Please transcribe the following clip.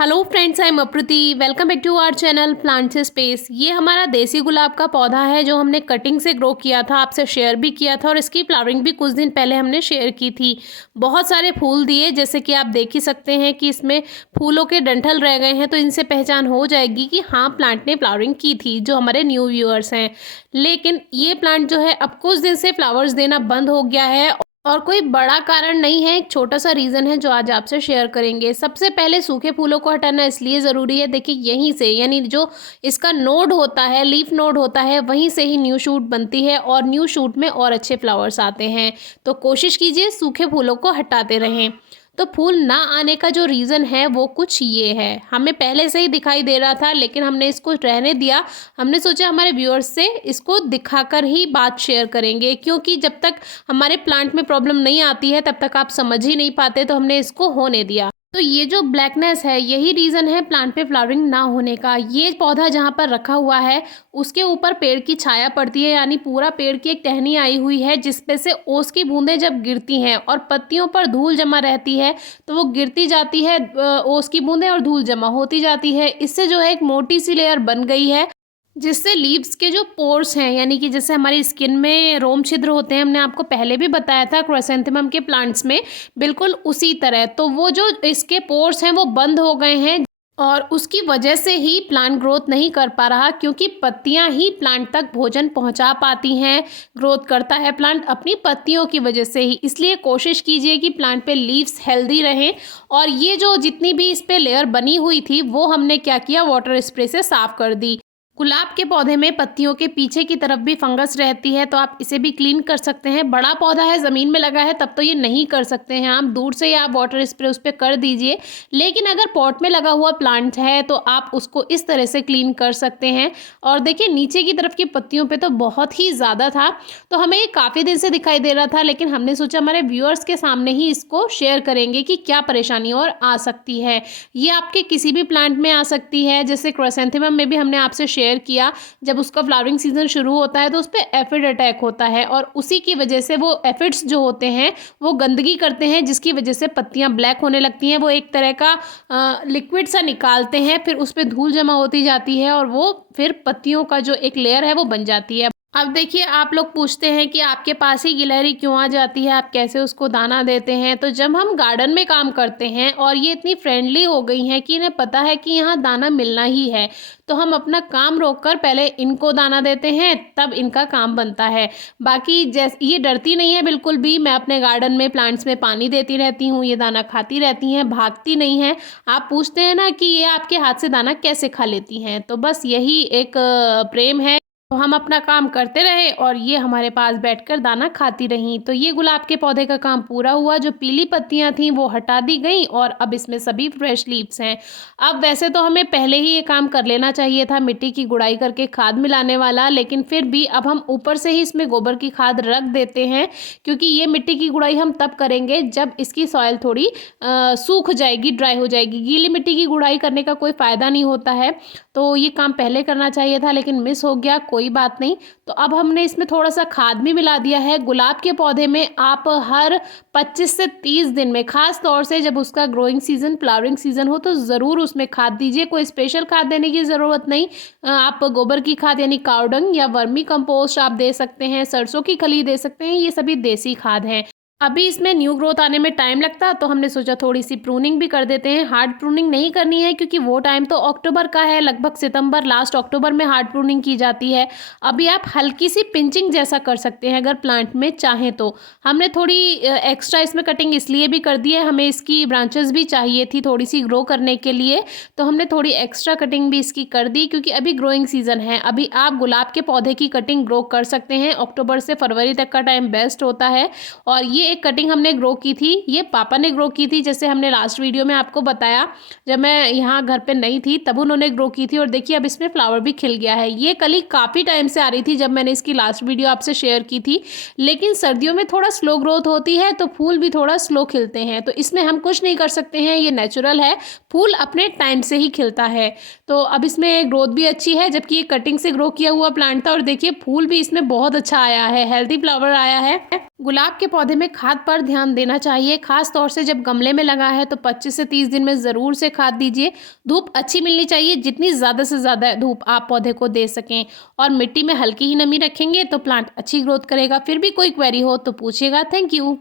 Hello friends, I am Aprati. Welcome back to our channel plants space. ये हमारा देसी गुलाब का पौधा है जो हमने कटिंग से ग्रो किया था, आपसे शेयर भी किया था और इसकी फ्लावरिंग भी कुछ दिन पहले हमने शेयर की थी। बहुत सारे फूल दिए, जैसे कि आप देख ही सकते हैं कि इसमें फूलों के डंठल रह गए हैं, तो इनसे पहचान हो जाएगी कि हाँ, प्लांट ने फ्लावरिंग की थी, जो हमारे न्यू व्यूअर्स हैं। लेकिन ये प्लांट जो है अब कुछ दिन से फ्लावर्स देना बंद हो गया है और कोई बड़ा कारण नहीं है, एक छोटा सा रीज़न है जो आज आपसे शेयर करेंगे। सबसे पहले सूखे फूलों को हटाना इसलिए ज़रूरी है, देखिए यहीं से, यानी जो इसका नोड होता है, लीफ नोड होता है, वहीं से ही न्यू शूट बनती है और न्यू शूट में और अच्छे फ्लावर्स आते हैं। तो कोशिश कीजिए सूखे फूलों को हटाते रहें। तो फूल ना आने का जो रीज़न है वो कुछ ये है, हमें पहले से ही दिखाई दे रहा था लेकिन हमने इसको रहने दिया। हमने सोचा हमारे व्यूअर्स से इसको दिखाकर ही बात शेयर करेंगे, क्योंकि जब तक हमारे प्लांट में प्रॉब्लम नहीं आती है तब तक आप समझ ही नहीं पाते, तो हमने इसको होने दिया। तो ये जो ब्लैकनेस है यही रीज़न है प्लांट पे फ्लावरिंग ना होने का। ये पौधा जहाँ पर रखा हुआ है उसके ऊपर पेड़ की छाया पड़ती है, यानी पूरा पेड़ की एक टहनी आई हुई है जिसपे से ओस की बूंदें जब गिरती हैं और पत्तियों पर धूल जमा रहती है तो वो गिरती जाती है, ओस की बूंदें, और धूल जमा होती जाती है। इससे जो है एक मोटी सी लेयर बन गई है जिससे लीव्स के जो पोर्स हैं, यानी कि जैसे हमारी स्किन में रोम छिद्र होते हैं, हमने आपको पहले भी बताया था क्राइसैंथेमम के प्लांट्स में, बिल्कुल उसी तरह। तो वो जो इसके पोर्स हैं वो बंद हो गए हैं और उसकी वजह से ही प्लांट ग्रोथ नहीं कर पा रहा, क्योंकि पत्तियां ही प्लांट तक भोजन पहुंचा पाती हैं। ग्रोथ करता है प्लांट अपनी पत्तियों की वजह से ही। इसलिए कोशिश कीजिए कि प्लांट पे लीव्स हेल्दी रहें। और ये जो जितनी भी इस पे लेयर बनी हुई थी वो हमने क्या किया, वाटर स्प्रे से साफ कर दी। गुलाब के पौधे में पत्तियों के पीछे की तरफ भी फंगस रहती है, तो आप इसे भी क्लीन कर सकते हैं। बड़ा पौधा है, ज़मीन में लगा है, तब तो ये नहीं कर सकते हैं आप, दूर से ही आप वाटर स्प्रे उस पर कर दीजिए। लेकिन अगर पॉट में लगा हुआ प्लांट है तो आप उसको इस तरह से क्लीन कर सकते हैं। और देखिए नीचे की तरफ की पत्तियों पे तो बहुत ही ज़्यादा था, तो हमें ये काफ़ी दिन से दिखाई दे रहा था, लेकिन हमने सोचा हमारे व्यूअर्स के सामने ही इसको शेयर करेंगे कि क्या परेशानी और आ सकती है। ये आपके किसी भी प्लांट में आ सकती है, जैसे क्राइसैंथेमम में भी हमने आपसे शेयर किया, जब उसका फ्लावरिंग सीजन शुरू होता है तो उस पर एफिड अटैक होता है और उसी की वजह से वो एफिड्स जो होते हैं वो गंदगी करते हैं, जिसकी वजह से पत्तियां ब्लैक होने लगती हैं। वो एक तरह का लिक्विड सा निकालते हैं, फिर उस पर धूल जमा होती जाती है और वो फिर पत्तियों का जो एक लेयर है वो बन जाती है। अब देखिए, आप लोग पूछते हैं कि आपके पास ही गिलहरी क्यों आ जाती है, आप कैसे उसको दाना देते हैं। तो जब हम गार्डन में काम करते हैं और ये इतनी फ्रेंडली हो गई हैं कि इन्हें पता है कि यहाँ दाना मिलना ही है, तो हम अपना काम रोककर पहले इनको दाना देते हैं, तब इनका काम बनता है। बाकी जैसे ये डरती नहीं है बिल्कुल भी, मैं अपने गार्डन में प्लांट्स में पानी देती रहती हूँ, ये दाना खाती रहती हैं, भागती नहीं है। आप पूछते हैं ना कि ये आपके हाथ से दाना कैसे खा लेती हैं, तो बस यही एक प्रेम है। तो हम अपना काम करते रहे और ये हमारे पास बैठकर दाना खाती रहीं। तो ये गुलाब के पौधे का काम पूरा हुआ, जो पीली पत्तियां थीं वो हटा दी गई और अब इसमें सभी फ्रेश लीव्स हैं। अब वैसे तो हमें पहले ही ये काम कर लेना चाहिए था, मिट्टी की गुड़ाई करके खाद मिलाने वाला, लेकिन फिर भी अब हम ऊपर से ही इसमें गोबर की खाद रख देते हैं, क्योंकि ये मिट्टी की गुड़ाई हम तब करेंगे जब इसकी सॉइल थोड़ी सूख जाएगी, ड्राई हो जाएगी। गीली मिट्टी की गुड़ाई करने का कोई फ़ायदा नहीं होता है, तो ये काम पहले करना चाहिए था लेकिन मिस हो गया, कोई बात नहीं। तो अब हमने इसमें थोड़ा सा खाद भी मिला दिया है। गुलाब के पौधे में आप हर 25 से 30 दिन में, खास तौर से जब उसका ग्रोइंग सीजन, फ्लावरिंग सीजन हो, तो ज़रूर उसमें खाद दीजिए। कोई स्पेशल खाद देने की ज़रूरत नहीं, आप गोबर की खाद यानी काउ डंग या वर्मी कंपोस्ट आप दे सकते हैं, सरसों की खली दे सकते हैं, ये सभी देसी खाद हैं। अभी इसमें न्यू ग्रोथ आने में टाइम लगता, तो हमने सोचा थोड़ी सी प्रूनिंग भी कर देते हैं। हार्ड प्रूनिंग नहीं करनी है क्योंकि वो टाइम तो अक्टूबर का है, लगभग सितंबर, लास्ट अक्टूबर में हार्ड प्रूनिंग की जाती है। अभी आप हल्की सी पिंचिंग जैसा कर सकते हैं अगर प्लांट में चाहें तो। हमने थोड़ी एक्स्ट्रा इसमें कटिंग इसलिए भी कर दी है, हमें इसकी ब्रांचेस भी चाहिए थी थोड़ी सी ग्रो करने के लिए, तो हमने थोड़ी एक्स्ट्रा कटिंग भी इसकी कर दी, क्योंकि अभी ग्रोइंग सीजन है। अभी आप गुलाब के पौधे की कटिंग ग्रो कर सकते हैं, अक्टूबर से फरवरी तक का टाइम बेस्ट होता है। और ये एक कटिंग हमने ग्रो की थी, ये पापा ने ग्रो की थी, जैसे हमने लास्ट वीडियो में आपको बताया, जब मैं यहाँ घर पे नहीं थी तब उन्होंने ग्रो की थी। और देखिए अब इसमें फ्लावर भी खिल गया है। ये कली काफ़ी टाइम से आ रही थी जब मैंने इसकी लास्ट वीडियो आपसे शेयर की थी, लेकिन सर्दियों में थोड़ा स्लो ग्रोथ होती है तो फूल भी थोड़ा स्लो खिलते हैं, तो इसमें हम कुछ नहीं कर सकते हैं, ये नेचुरल है, फूल अपने टाइम से ही खिलता है। तो अब इसमें ग्रोथ भी अच्छी है, जबकि ये कटिंग से ग्रो किया हुआ प्लांट था। और देखिए फूल भी इसमें बहुत अच्छा आया है, हेल्दी फ्लावर आया है। गुलाब के पौधे में खाद पर ध्यान देना चाहिए, खास तौर से जब गमले में लगा है तो 25 से 30 दिन में ज़रूर से खाद दीजिए। धूप अच्छी मिलनी चाहिए, जितनी ज़्यादा से ज़्यादा धूप आप पौधे को दे सकें, और मिट्टी में हल्की ही नमी रखेंगे तो प्लांट अच्छी ग्रोथ करेगा। फिर भी कोई क्वेरी हो तो पूछिएगा। Thank you.